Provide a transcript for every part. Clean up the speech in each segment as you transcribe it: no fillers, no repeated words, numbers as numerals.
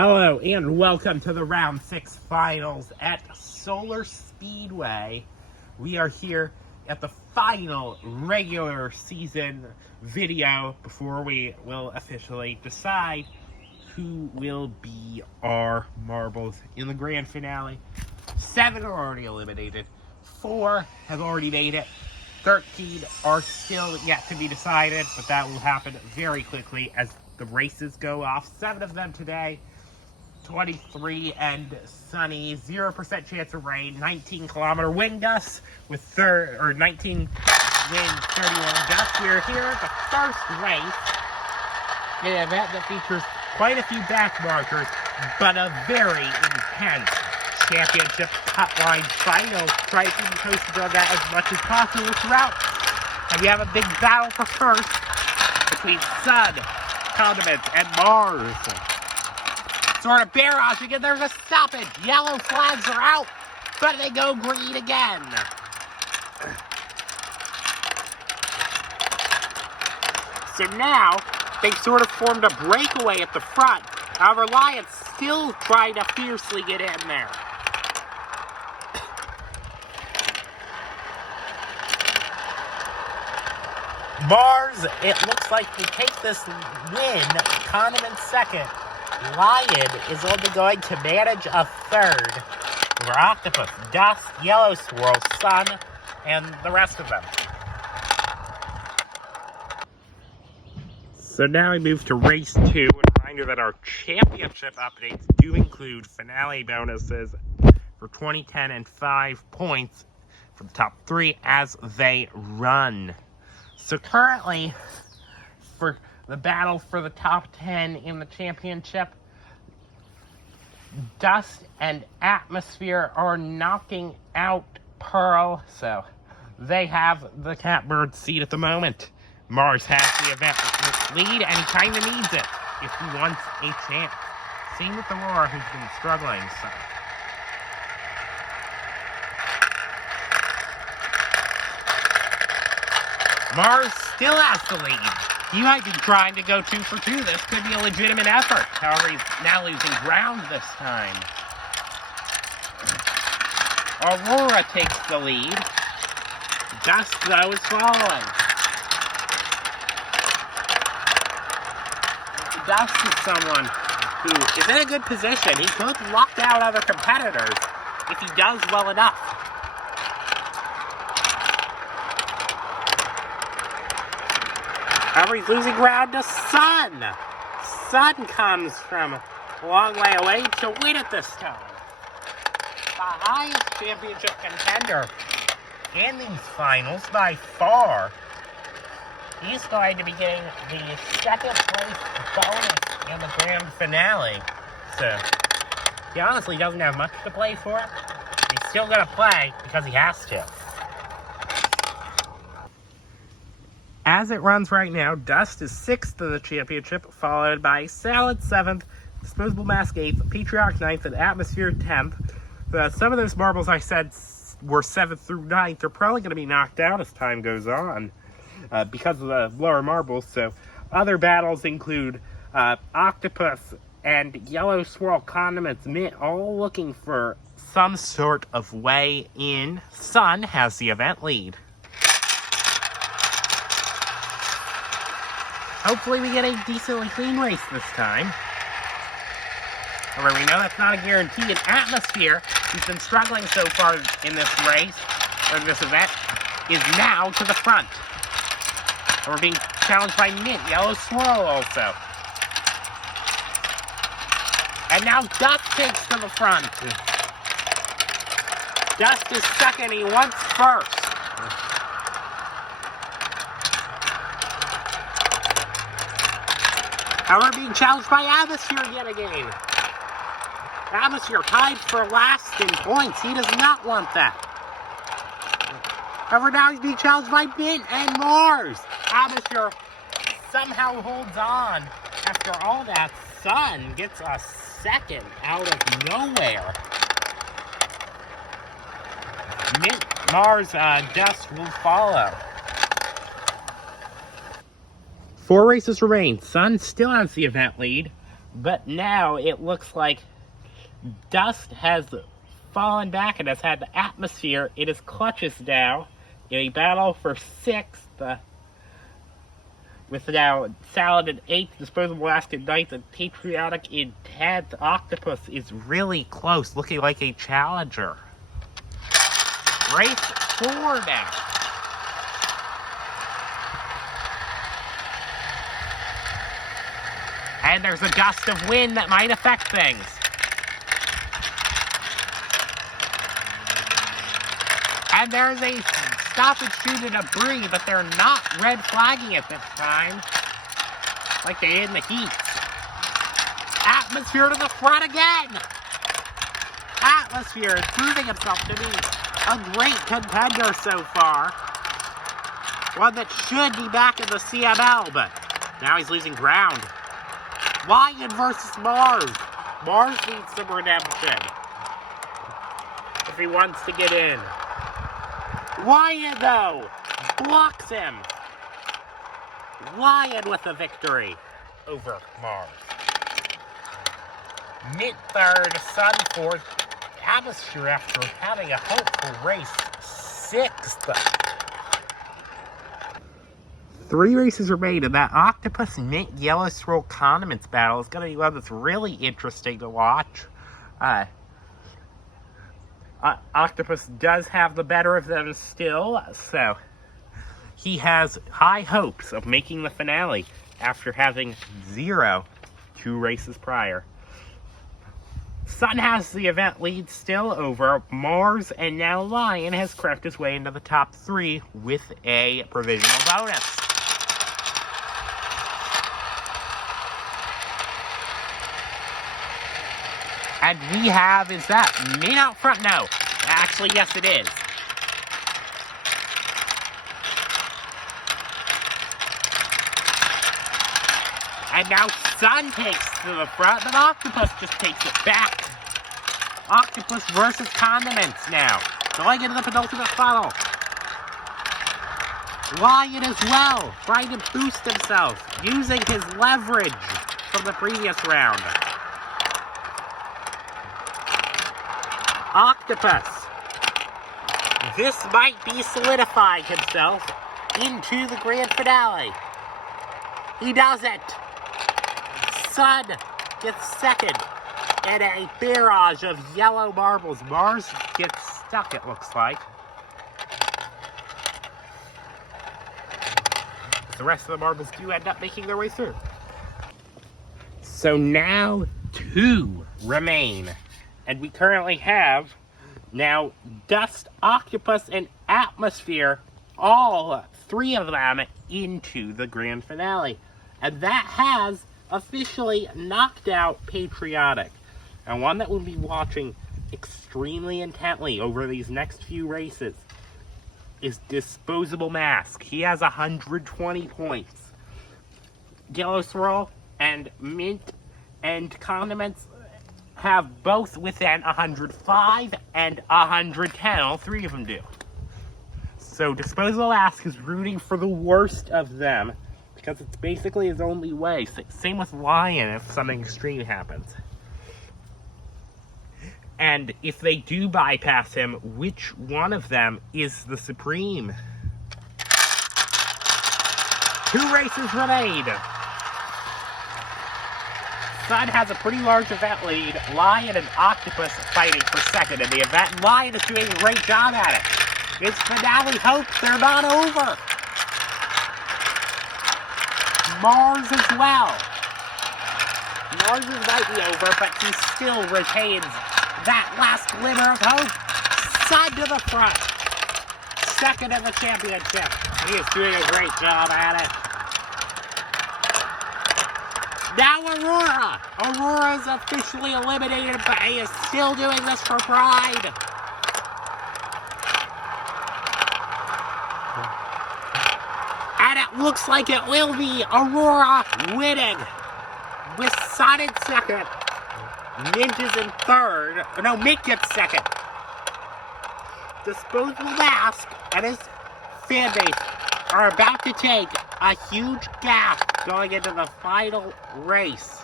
Hello and welcome to the Round 6 Finals at Solar Speedway. We are here at the final regular season video before we will officially decide who will be our marbles in the grand finale. 7 are already eliminated, 4 have already made it, 13 are still yet to be decided, but that will happen very quickly as the races go off. 7 of them today. 23 and sunny, 0% chance of rain, 19-kilometer wind gusts with 19 wind, 31 gusts. We're here at the first race, an event that features quite a few back markers, but a very intense championship hotline fight. I'll try to keep you posted on that as much as possible throughout. And we have a big battle for first between Sun, Condiments, and Mars. Sort of barraging, and there's a stoppage. Yellow flags are out, but they go green again. So now, they've sort of formed a breakaway at the front. However, Lion's still trying to fiercely get in there. Mars, it looks like they take this win, Condiment second. Lion is only going to manage a third. Over Octopus, Dust, Yellow Swirl, Sun, and the rest of them. So now we move to race 2. A reminder that our championship updates do include finale bonuses for 20, 10, and 5 points for the top 3 as they run. So currently, for the battle for the top 10 in the championship, Dust and Atmosphere are knocking out Pearl, so they have the catbird seat at the moment. Mars has the event lead, and he kind of needs it if he wants a chance. Same with Aurora, who's been struggling, so. Mars still has the lead. He might be trying to go 2 for 2. This could be a legitimate effort. However, he's now losing ground this time. Aurora takes the lead. Dust, though, is following. Dust is someone who is in a good position. He could lock out other competitors if he does well enough. However, he's losing ground to Sun. Sun comes from a long way away to win it this time. The highest championship contender in these finals by far. He's going to be getting the second place bonus in the grand finale. So, he honestly doesn't have much to play for. He's still going to play because he has to. As it runs right now, Dust is 6th in the championship, followed by Salad 7th, Disposable Mask 8th, Patriarch 9th, and Atmosphere 10th. Some of those marbles I said were 7th through 9th are probably going to be knocked out as time goes on because of the lower marbles. So other battles include Octopus and Yellow Swirl, Condiments, Mint, all looking for some sort of way in. Sun has the event lead. Hopefully we get a decently clean race this time. However, we know that's not a guarantee. And Atmosphere, who's been struggling so far in this race, or this event, is now to the front. And we're being challenged by Mint, Yellow Swirl also. And now Dust takes to the front. Dust is second, he wants first. However, being challenged by Atmosphere yet again. Atmosphere tied for last in points. He does not want that. However, now he's being challenged by Mint and Mars. Atmosphere somehow holds on. After all that, Sun gets a second out of nowhere. Mint, Mars, Dust will follow. 4 races remain. Sun still has the event lead. But now it looks like Dust has fallen back and has had the Atmosphere in his clutches now in a battle for 6th. With now Salad in 8th, Disposable Mask in 9th, and Patriotic in 10th. Octopus is really close, looking like a challenger. Race 4 now. And there's a gust of wind that might affect things. And there's a stoppage due to debris, but they're not red flagging it this time, like they did in the heat. Atmosphere to the front again. Atmosphere is proving himself to be a great contender so far. One that should be back in the CML, but now he's losing ground. Lion versus Mars. Mars needs some redemption if he wants to get in. Lion, though, blocks him. Lion with a victory over Mars. Mint 3rd, Sun 4th, Atmosphere after having a hopeful race 6th. 3 races remain, and that Octopus Mint Yellow Swirl Condiments battle is going to be one that's really interesting to watch. Octopus does have the better of them still, so he has high hopes of making the finale after having 0 2 races prior. Sun has the event lead still over Mars, and now Lion has crept his way into the top 3 with a provisional bonus. And we have, is that Mint out front? No. Actually, yes it is. And now Sun takes to the front, but Octopus just takes it back. Octopus versus Condiments now. Going into the penultimate funnel. Lion as well, trying to boost himself, using his leverage from the previous round. Octopus. This might be solidifying himself into the grand finale. He does it. Sun gets 2nd in a barrage of yellow marbles. Mars gets stuck, it looks like. The rest of the marbles do end up making their way through. So now 2 remain. And we currently have now Dust, Octopus, and Atmosphere, all 3 of them into the grand finale. And that has officially knocked out Patriotic. And one that we'll be watching extremely intently over these next few races is Disposable Mask. He has 120 points. Yellow Swirl and Mint and Condiments have both within 105 and 110. All 3 of them do. So Disposable Mask is rooting for the worst of them because it's basically his only way. Same with Lion if something extreme happens. And if they do bypass him, which one of them is the supreme? 2 races remain. Sun has a pretty large event lead. Lion and Octopus fighting for 2nd in the event. And Lion is doing a great job at it. His finale hopes they're not over. Mars as well. Mars might be over, but he still retains that last glimmer of hope. Sun to the front. 2nd in the championship. He is doing a great job at it. Now Aurora. Aurora's officially eliminated, but he is still doing this for pride. And it looks like it will be Aurora winning with Sun in 2nd. Mint is in 3rd. No, Mint gets 2nd. Disposable Mask and his fan base are about to take a huge gap going into the final race.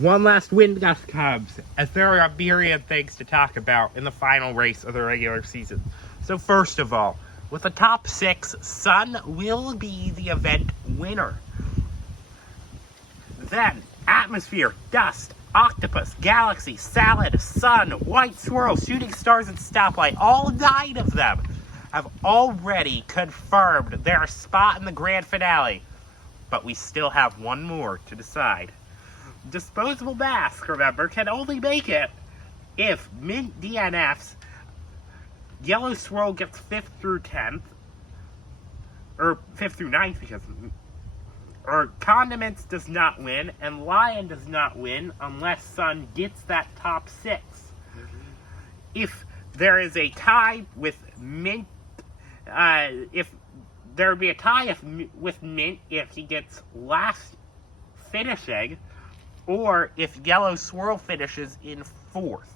one last win gust comes, as there are a myriad things to talk about in the final race of the regular season. So first of all, with the top 6, Sun will be the event winner. Then, Atmosphere, Dust, Octopus, Galaxy, Salad, Sun, White Swirl, Shooting Stars, and Stoplight, all 9 of them have already confirmed their spot in the grand finale. But we still have one more to decide. Disposable Mask, remember, can only make it if Mint DNF's Yellow Swirl gets 5th through 10th, or 5th through 9th, because or Condiments does not win, and Lion does not win unless Sun gets that top 6. If there is a tie with Mint, if there would be a tie with Mint if he gets last finishing, or if Yellow Swirl finishes in 4th.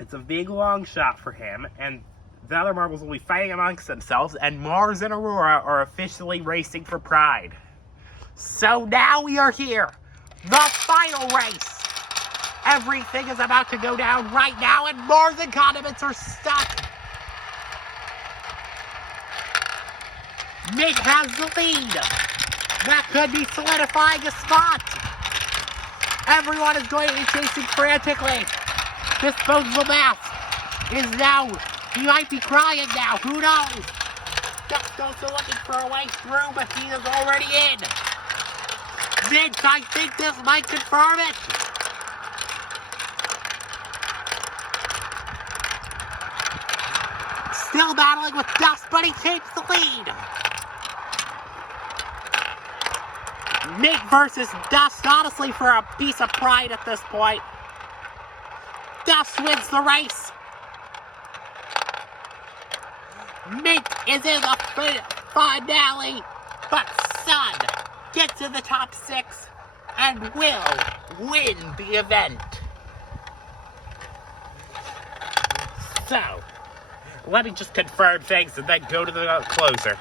It's a big long shot for him, and the other marbles will be fighting amongst themselves, and Mars and Aurora are officially racing for pride. So now we are here, the final race. Everything is about to go down right now, and Mars and Condiments are stuck. Mint has the lead. That could be solidifying a spot. Everyone is going to be chasing frantically. Disposable Mask is now, he might be crying now, who knows? Just also looking for a way through, but he is already in. Mint, I think this might confirm it. Still battling with Dust, but he takes the lead. Mint versus Dust, honestly, for a piece of pride at this point. Dust wins the race. Mint is in the finale, but Sun gets in the top 6 and will win the event. So, let me just confirm things and then go to the closer.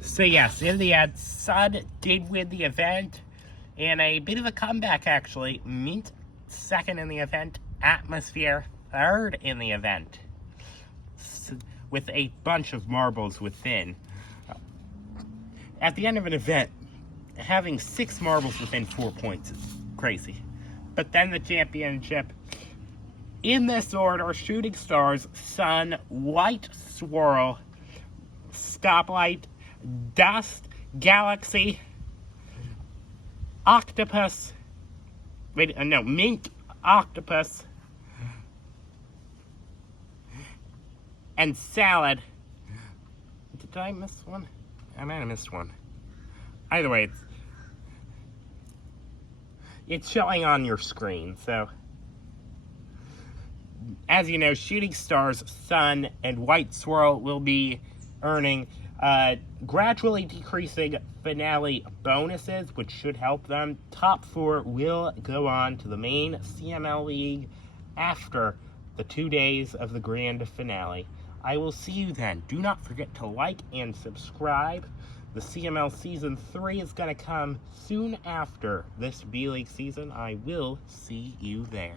So yes, in the end, Sun did win the event, and a bit of a comeback actually. Mint 2nd in the event, Atmosphere 3rd in the event, with a bunch of marbles within. At the end of an event, having 6 marbles within 4 points is crazy. But then the championship, in this order: Shooting Stars, Sun, White Swirl, Stoplight, Dust, Galaxy, Octopus, Mint, Octopus, and Salad. Did I miss one? I might have missed one. Either way, it's showing on your screen, so. As you know, Shooting Stars, Sun, and White Swirl will be earning gradually decreasing finale bonuses, which should help them. Top 4 will go on to the main CML League after the 2 days of the grand finale. I will see you then. Do not forget to like and subscribe. The CML Season 3 is going to come soon after this B-League season. I will see you there.